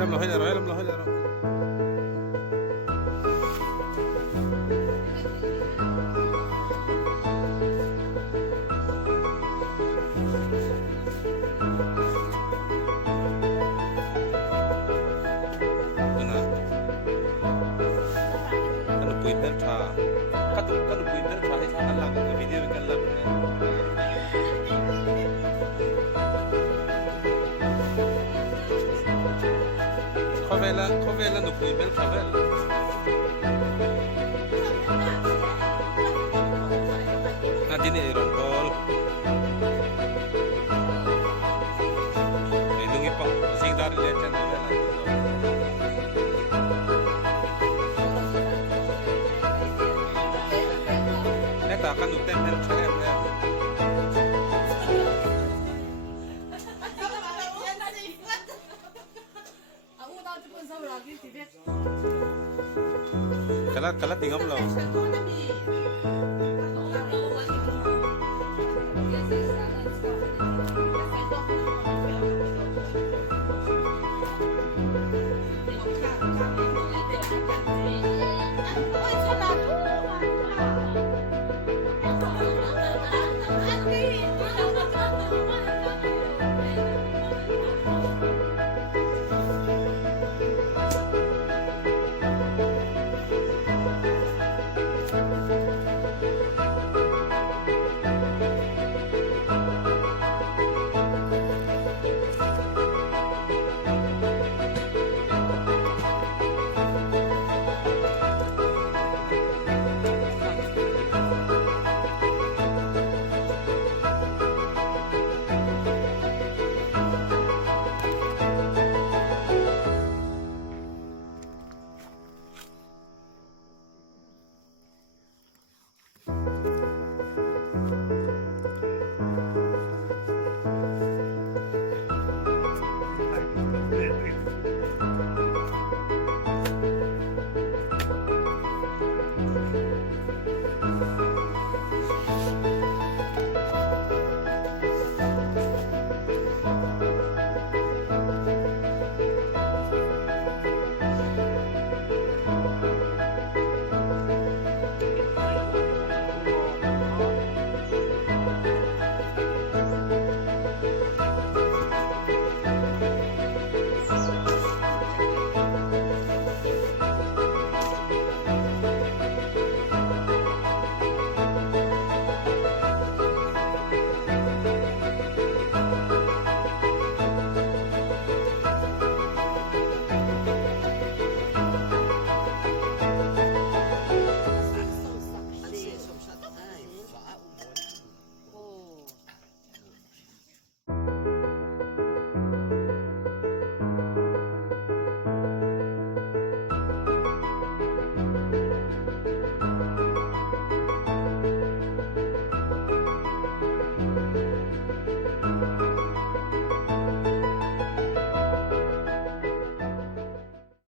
Hiram lo, hiram lo, hiram lo. Puiter cha kanu puiter cha hai cha lag ka video kan lag ne khovela no puiter khavel adine iron bol enungi pa singdar le chen ne tak akan utem hel chem ya. Kalat tinggal belum?